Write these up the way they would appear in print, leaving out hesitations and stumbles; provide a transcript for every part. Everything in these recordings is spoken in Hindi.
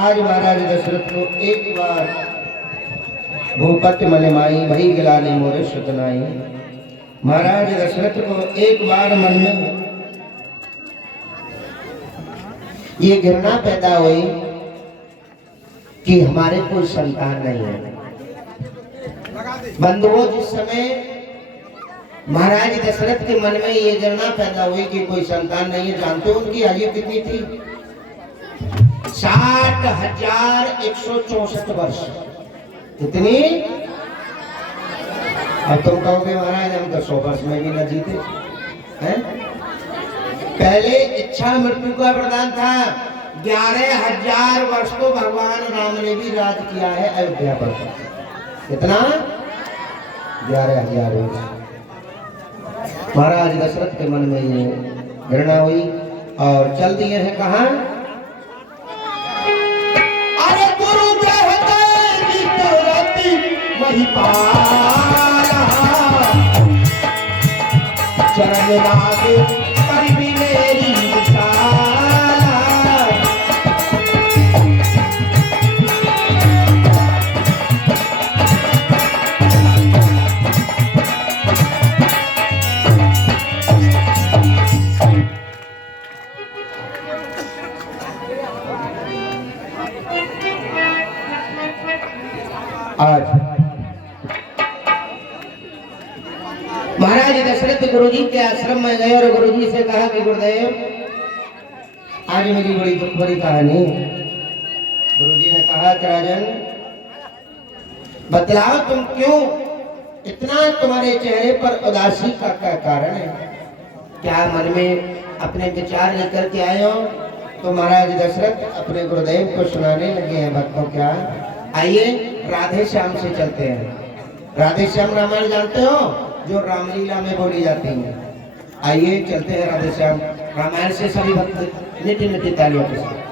आज महाराज दशरथ को एक बार भूपति मन माई भई गिलानी मोरे सुतनाई। महाराज दशरथ को एक बार मन में ये घृणा पैदा हुई कि हमारे कोई संतान नहीं है। बंधुओं, जिस समय महाराज दशरथ के मन में ये घृणा पैदा हुई कि कोई संतान नहीं है, जानते हो उनकी आयु कितनी थी? 60,164 वर्ष। कितनी? अब तुम कहोगे महाराज हम तो 100 वर्ष में भी न जीते हैं। पहले इच्छा मृत्यु का प्रदान था। 11,000 वर्ष तो भगवान राम ने भी राज किया है अयोध्या पर। कितना? 11,000 वर्ष। महाराज दशरथ के मन में ये घृणा हुई और चल दिए हैं कहाँ? चरण लाग कर भी मेरी आज महाराज दशरथ गुरुजी के आश्रम में गए और गुरुजी से कहा कि गुरुदेव आज मेरी बड़ी दुख भरी कहानी। गुरुजी ने कहा कि राजन बतलाओ तुम क्यों इतना, तुम्हारे चेहरे पर उदासी का क्या कारण है? क्या मन में अपने विचार लेकर के आए हो? तो महाराज दशरथ अपने गुरुदेव को सुनाने लगे हैं भक्तों। क्या? आइए राधे श्याम से चलते हैं। राधे श्याम रामायण जानते हो, जो रामलीला में बोली जाती है। आइए चलते हैं राधे श्याम रामायण से। सभी भक्त निटी निटी तालियों के साथ।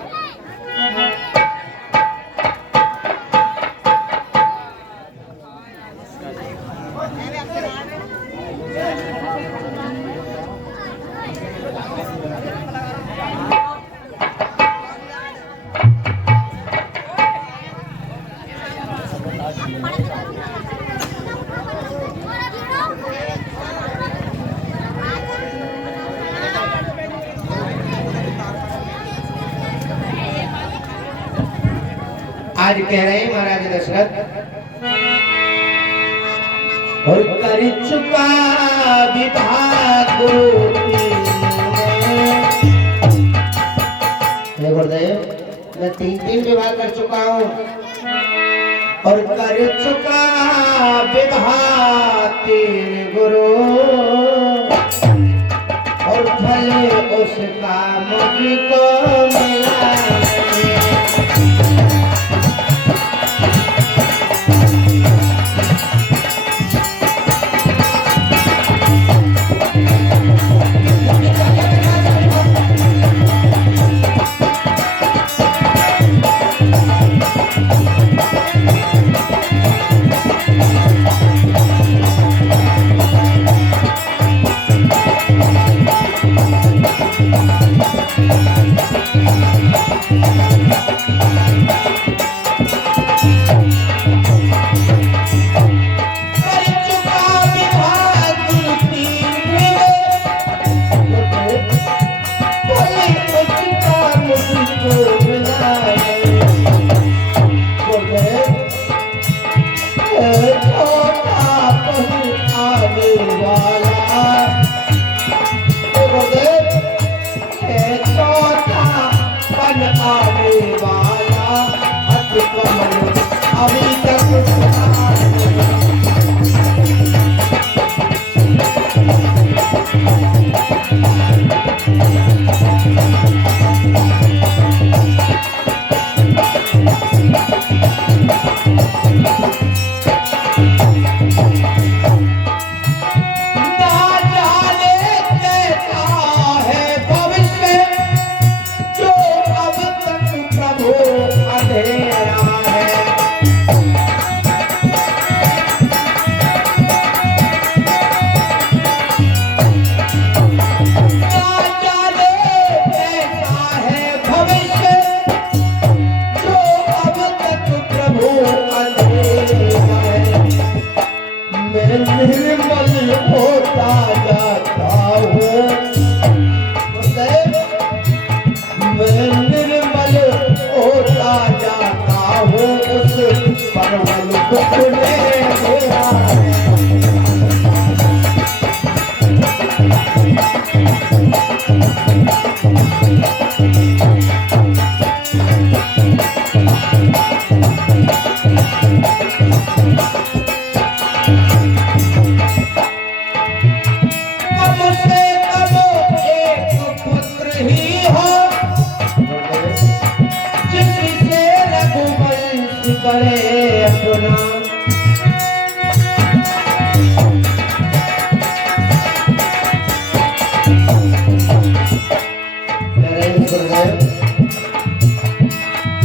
आज कह रहे हैं महाराज दशरथ और कर चुका विभाग गुरुदेव, मैं 3 विवाह कर चुका हूँ और कर चुका विभाग गुरु, और फल उसका मुझको मिला। तुमने मेरा करे अपना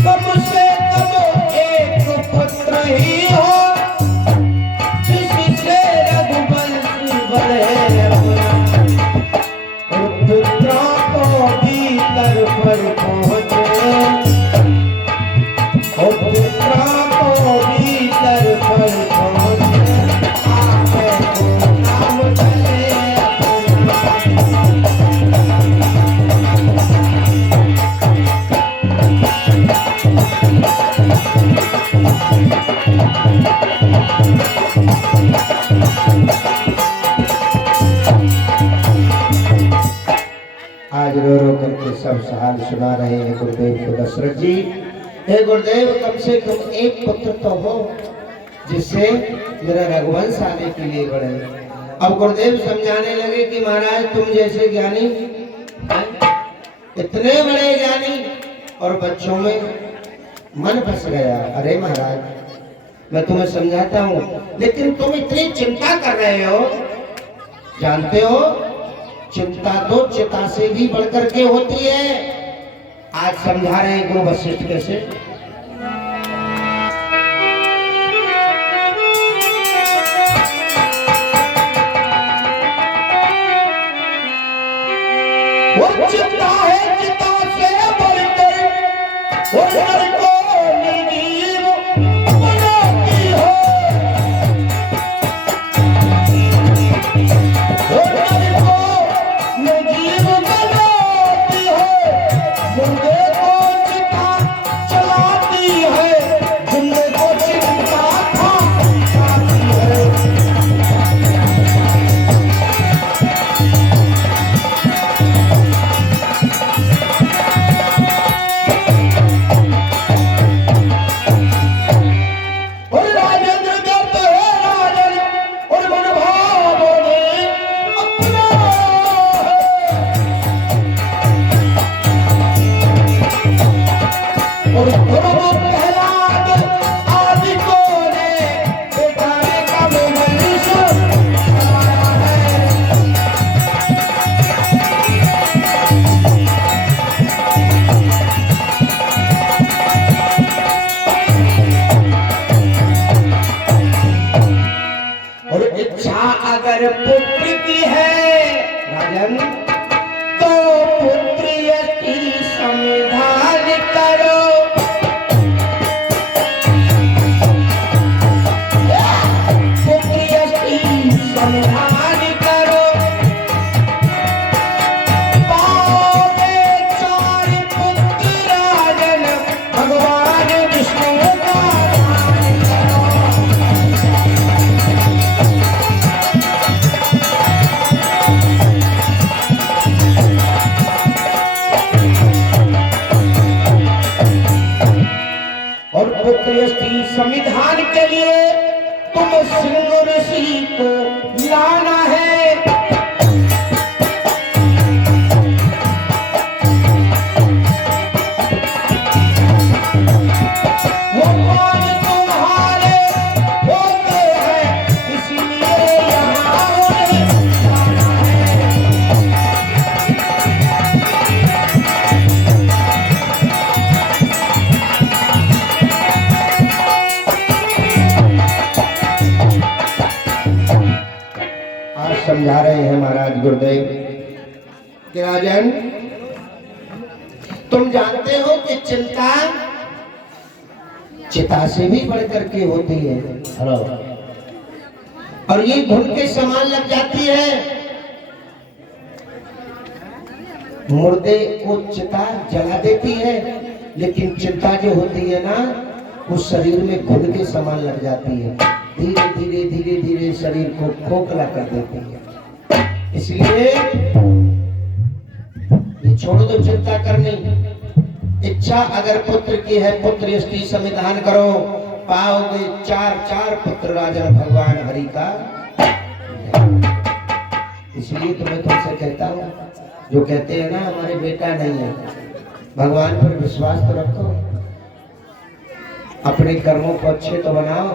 मुझसे कब एक पुत्र ही हो जिससे रघुवंश बढ़े अपना और पुत्रों को भीतर पर पहुँचे और पुत्रों को भीतर पर पहुँचे आपे को नाम चले आज रो रो करके सब हाल सुना रहे हैं गुरुदेव को दशरथ जी। हे गुरुदेव, कम से कम एक पुत्र तो हो जिससे मेरा रघुवंश आने के लिए बढ़े। अब गुरुदेव समझाने लगे कि महाराज तुम जैसे ज्ञानी, इतने बड़े ज्ञानी, और बच्चों में मन फंस गया। अरे महाराज, मैं तुम्हें समझाता हूँ, लेकिन तुम इतनी चिंता कर रहे हो। जानते हो, चिंता तो चिता से भी बढ़कर के होती है। आज समझा रहे हैं गुरु वशिष्ठ कैसे। वो चिंता है चिता से बढ़कर, वो नर को निर्जीव बनाती है। वो नर को निर्जीव बनाती है, मुर्दे को चिता चलाती है, जिंदे को चिंता खाती है। और राजेंद्र व्यर्थ है राजन, और मनभावों ने अपना है। और ध्रुव प्रहलाद आदि को ने बेचारे का वंश चलाया है। और इच्छा अगर पुत्र की है राजन, तो पुत्र यति संविधान करो। पुत्र यति संविधान करो, पाओगे चार पुत्र राजन, भगवान विष्णु का ध्यान करो। और पुत्र यष्टि संविधान के लिए तुम सिंह ऋषि को लाना है। वो मान तुम्हारे होते हैं, इसलिए यहाँ उन्हें लाना है। आज समझा रहे हैं महाराज गुरुदेव कि राजन, तुम जानते हो कि चिंता चिता से भी बढ़कर के होती है, और ये घुन के समान लग जाती है। मुर्दे को चिता जला देती है, लेकिन चिंता जो होती है ना, उस शरीर में खुद के समान लग जाती है, धीरे धीरे धीरे धीरे शरीर को खोखला कर देती है। इसलिए ये छोड़ दो चिंता करनी। इच्छा अगर पुत्र की है, पुत्र यष्टि संविधान करो, पाओगे चार चार पुत्र राजन भगवान हरि का। इसलिए तो मैं तुमसे कहता हूँ, जो कहते हैं ना हमारे बेटा नहीं है, भगवान पर विश्वास तो रखो, अपने कर्मों को अच्छे तो बनाओ,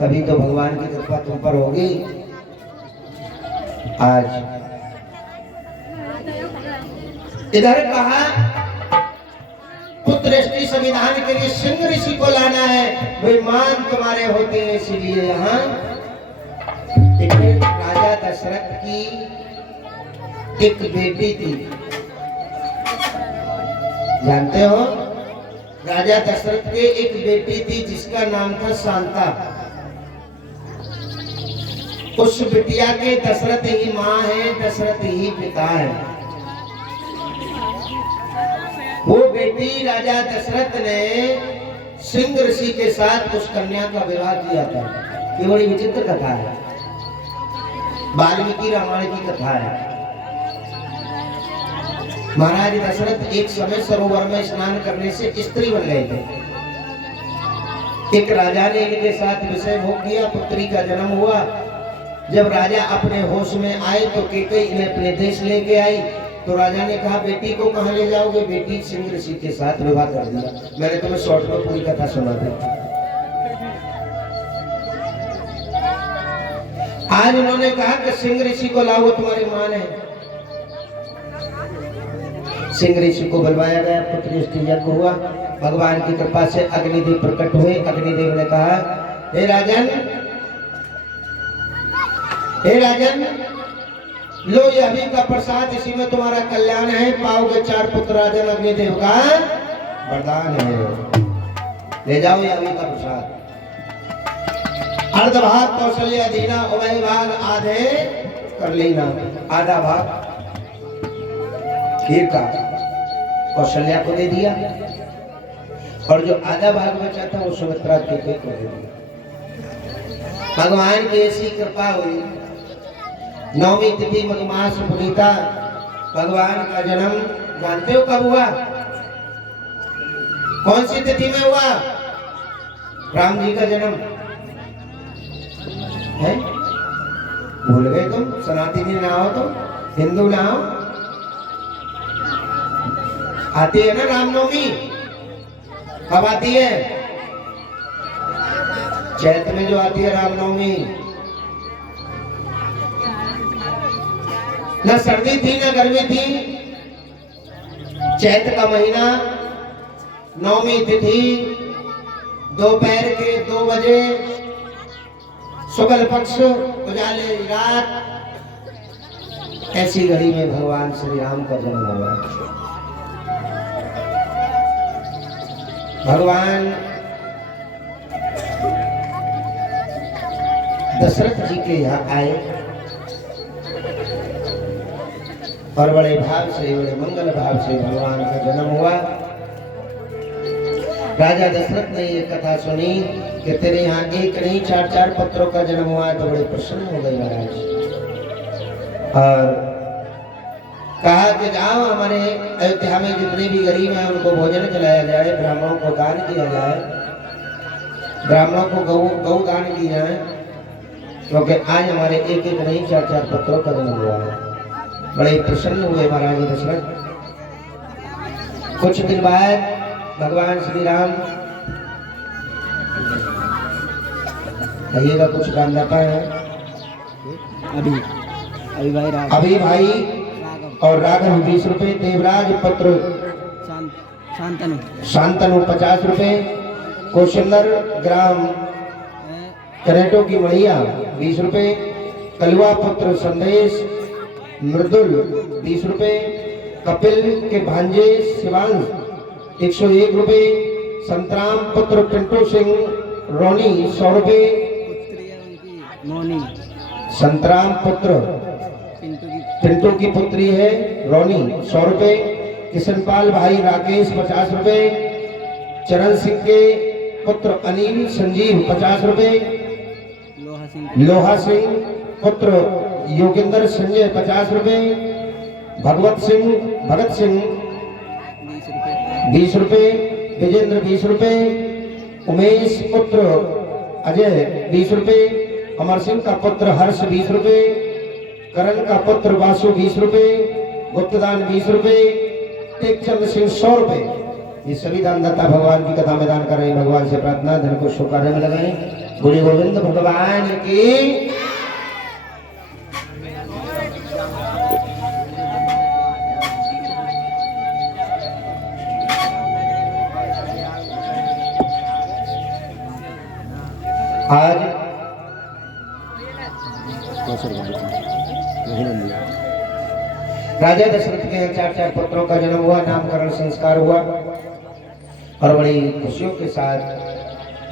तभी तो भगवान की कृपा तुम पर होगी। आज इधर कहा पुत्र यष्टि संविधान के लिए सिंह ऋषि को लाना है, वे मान तुम्हारे होते हैं। इसीलिए यहाँ राजा दशरथ की एक बेटी थी, जानते हो, राजा दशरथ के एक बेटी थी जिसका नाम था शांता। उस बिटिया के दशरथ ही माँ है, दशरथ ही पिता है। वो बेटी राजा दशरथ ने सिंह ऋषि के साथ उस कन्या का विवाह किया था। ये बड़ी विचित्र कथा है, वाल्मीकि रामायण की कथा है। महाराज दशरथ एक समय सरोवर में स्नान करने से स्त्री बन गए थे। एक राजा ने इनके साथ विषय भोग किया, पुत्री का जन्म हुआ। जब राजा अपने होश में आए तो कैकेयी इन्हें अपने देश लेके आई। तो राजा ने कहा, बेटी को कहाँ ले जाओगे? बेटी सिंह ऋषि के साथ विवाह कर दिया। मैंने तुम्हें शॉर्ट में पूरी कथा सुना दी। आज उन्होंने कहा कि सिंह ऋषि को लाओ, तुम्हारी मां है। सिंह ऋषि को बुलवाया गया, पुत्र यष्टि यज्ञ हुआ। भगवान की कृपा से अग्निदेव प्रकट हुए। अग्निदेव ने कहा, हे राजन, हे राजन, लो ये अभी का प्रसाद, इसी में तुम्हारा कल्याण है, पाओगे चार पुत्र। राजन अग्निदेव का वरदान है, ले जाओ ये अभी का प्रसाद। अर्ध भाग कौशल्या दीना, उभय भाग आधे कर लेना। आधा भाग खीर का कौशल्या को दे दिया, और जो आधा भाग बचा था वो सुमित्रा के को दे दिया। भगवान की ऐसी कृपा हुई। नौवीं तिथि मधुमास पुनीता, भगवान का जन्म जानते हो कब हुआ? कौन सी तिथि में हुआ? राम जी का जन्म है, भूल गए तुम? सनातनी ना हो तुम, हिंदू ना हो। आती है ना रामनवमी, कब आती है? चैत में जो आती है रामनवमी। न सर्दी थी न गर्मी थी, चैत का महीना, नौवीं तिथि, दोपहर के 2 बजे, शुक्ल पक्ष, उजाले रात, ऐसी घड़ी में भगवान श्री राम का जन्म हुआ। भगवान दशरथ जी के यहाँ आए और बड़े भाव से, बड़े मंगल भाव से भगवान का जन्म हुआ। राजा दशरथ ने ये कथा सुनी कि तेरे यहाँ एक नहीं 4-4 पुत्रों का जन्म हुआ, तो बड़े प्रसन्न हो गए महाराज, और कहा कि जाओ हमारे अयोध्या में जितने भी गरीब हैं उनको भोजन खिलाया जाए, ब्राह्मणों को दान किया जाए, ब्राह्मणों को गौ दान किया जाए, क्योंकि आज हमारे एक एक नहीं 4-4 पुत्रों का जन्म हुआ है। बड़े प्रसन्न हुए महाराज दशरथ। कुछ दिन बाद भगवान श्री राम, कहिएगा कुछ कामदाता है, अभी भाई और राघव 20 रुपए, देवराज पुत्र शांतनु 50 रुपए, कौशलर ग्राम करेटो की मैया 20 रुपए, कलवा पुत्र संदेश मृदुल 20 रुपए, कपिल के भांजे शिवांश 101 रुपए, संतराम पुत्र पिंटू सिंह रोनी 100 रुपए, संतराम पुत्र पिंटू की पुत्री है रोनी 100 रुपए, किशनपाल भाई राकेश 50 रुपए, चरण सिंह के पुत्र अनिल संजीव 50 रुपए, लोहा सिंह पुत्र योगेंद्र संजय 50 रुपए, भगत सिंह 20 रुपए, विजेंद्र 20 रुपए, उमेश पुत्र अजय 20 रुपए, अमर सिंह का पुत्र हर्ष 20 रुपए, करण का पुत्र वासु 20 रुपए, गुप्तदान 20 रुपए, टेकचंद सिंह 100 रुपए। ये सभी दानदाता भगवान की कथा में दान कर रहे हैं। भगवान से प्रार्थना धन को शुभ कार्य में लगाएं। बोले गोविंद भगवान की। आज राजा दशरथ के 4 पुत्रों का जन्म हुआ, नामकरण संस्कार हुआ और बड़ी खुशियों के साथ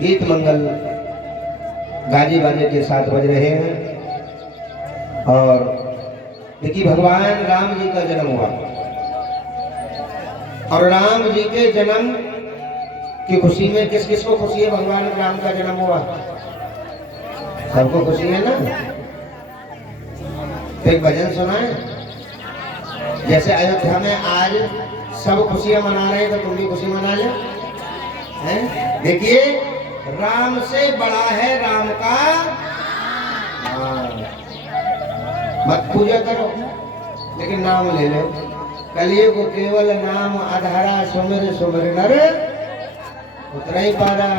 गीत मंगल गाजे बाजे के साथ बज रहे हैं। और देखिए भगवान राम जी का जन्म हुआ और राम जी के जन्म की खुशी में किस किस को खुशी है? भगवान राम का जन्म हुआ, सबको खुशी है ना। तो एक भजन सुनाए, जैसे अयोध्या में आज सब खुशियां मना रहे हैं तो तुम भी खुशी मना लो। देखिए राम से बड़ा है राम का, मत पूजा करो लेकिन नाम ले लो। कलियुग को केवल नाम आधारा, सुमिर सुमिर नर उतना ही पारा।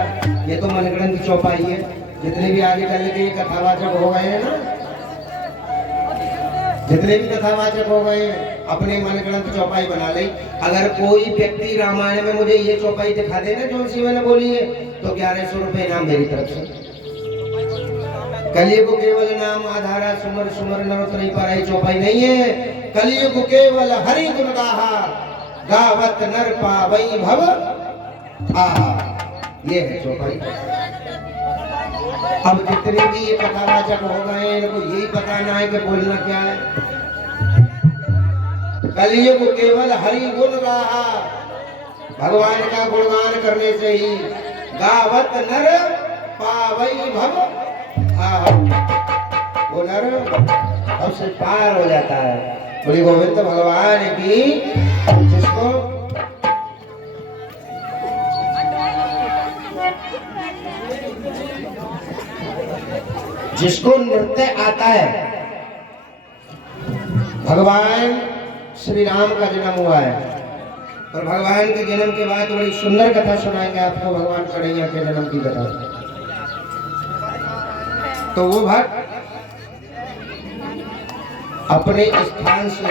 ये तो मनगढ़ंत चौपाई है, जितने भी आजकल के कथावाचक हो गए हैं ना, जितने भी कथावाचक हो गए अपने मनगढ़ंत चौपाई बना ली। अगर कोई व्यक्ति रामायण में मुझे ये चौपाई दिखा देना जो सी मैंने बोली है तो 1100 रुपए इनाम मेरी तरफ से। कलियुग केवल नाम आधारा, सुमर सुमर नर उतरई पारा चौपाई नहीं है। कलियुग केवल हरि गुण गाहा, गावत नर पावई भव आहा, ये है चौपाई। अब जितने भी ये कथावाचक हो गए इनको यही पता ना है कि बोलना क्या है। कलियुग केवल हरि गुण गाहा, भगवान का गुणगान करने से ही गावत नर पावई भव आहा, वो नर अब से पार हो जाता है। बोली गोविंद भगवान की। जिसको नृत्य आता है, भगवान श्री राम का जन्म हुआ है और भगवान के जन्म के बाद बड़ी सुंदर कथा सुनाएंगे आपको, भगवान कन्हैया के जन्म की कथा। तो वो भक्त अपने स्थान से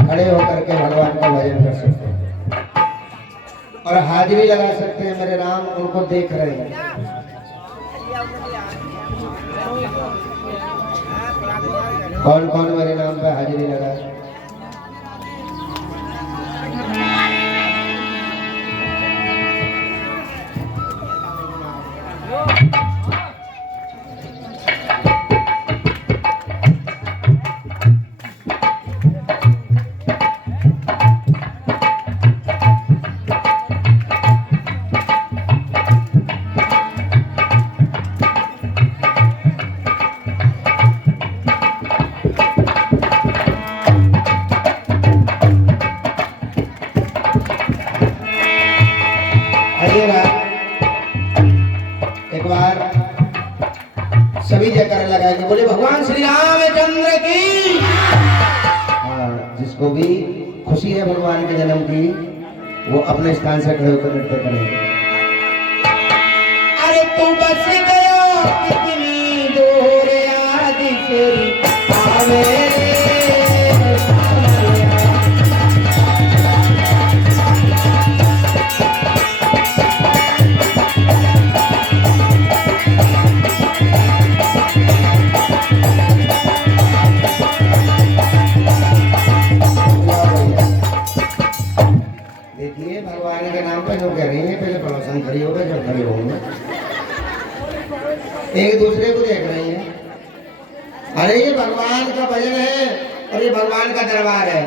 खड़े होकर के भगवान का भजन कर सकते हैं और हाजिरी लगा सकते हैं। मेरे राम उनको देख रहे हैं। कौन कौन मेरे नाम पे हाजिरी लगा? एक बार सभी जयकारा लगाएंगे, बोले भगवान श्री रामचंद्र की। हाँ, जिसको भी खुशी है भगवान के जन्म की वो अपने स्थान से खड़े होकर नृत्य करेंगे। अरे तू बस गयो कितनी दूर आदि तेरी आवे खड़ी हो गए, जब खड़े होंगे एक दूसरे को देख रही है। अरे ये भगवान का भजन है और ये भगवान का दरबार है।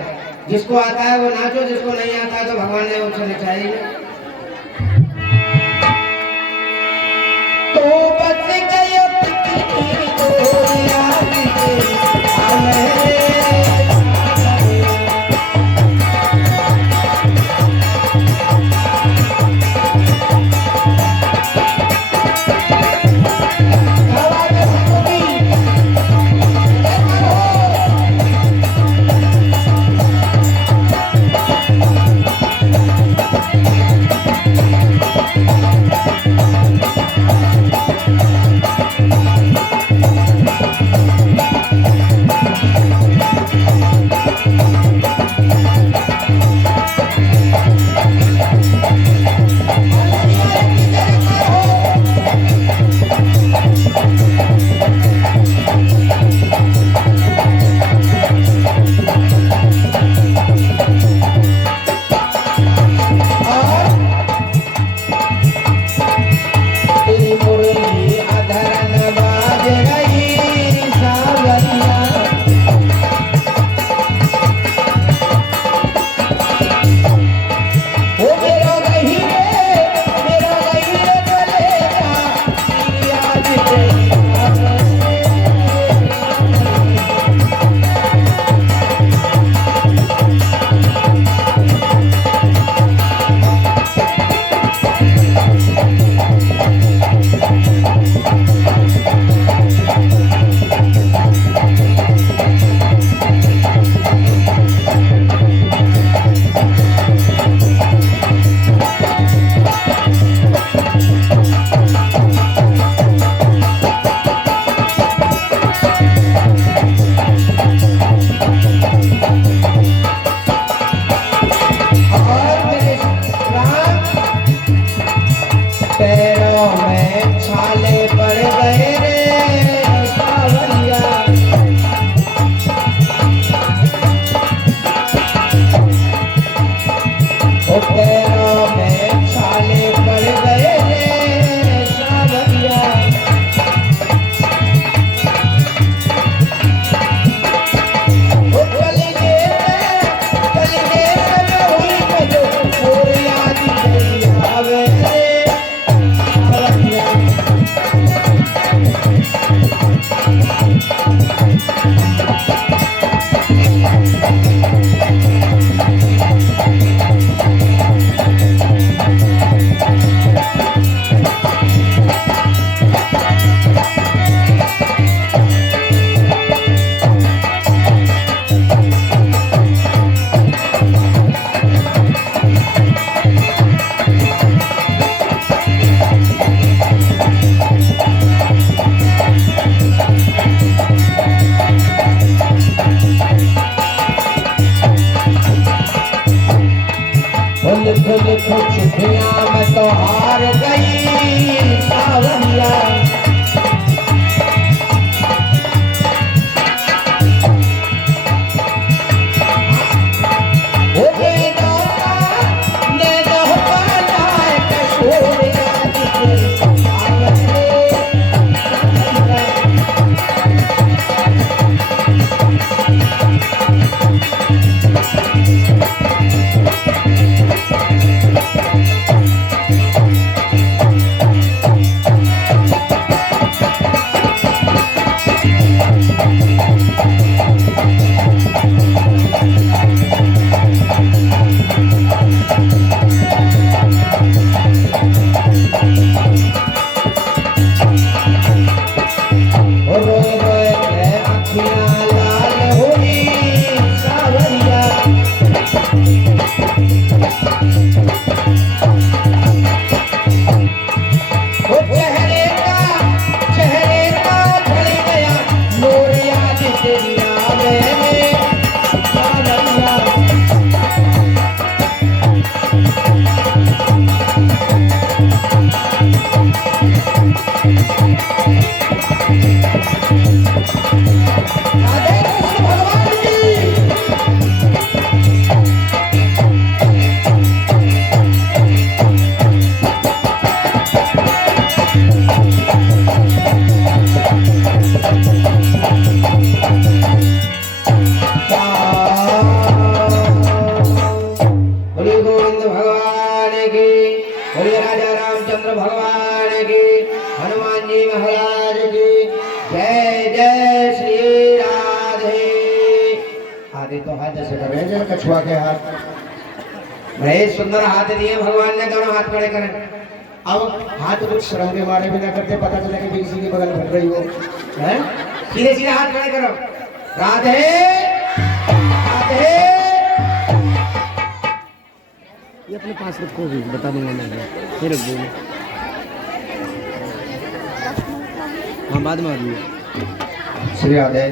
जिसको आता है वो नाचो, जिसको नहीं आता है तो भगवान ने उसे नचाएंगे। बोलिए राजा रामचंद्र भगवान की, हनुमान जी महाराज की जय। जय श्री राधे। आधे तो हाथ ऐसे कर रहे हैं जैसे कछुआ के हाथ। बड़े सुंदर हाथ दिए भगवान ने, दोनों हाथ खड़े करें। अब हाथ कुछ श्रम के मारे भी ना करते, पता चला कि किसी के बगल फट रही हो, हैं? सीधे सीधे हाथ खड़े करो। राधे राधे। ये अपने पास रखो, भी बता दूंगा मैं, ये रख दूंगा। हाँ बाद में आ जाइए। श्री राधे।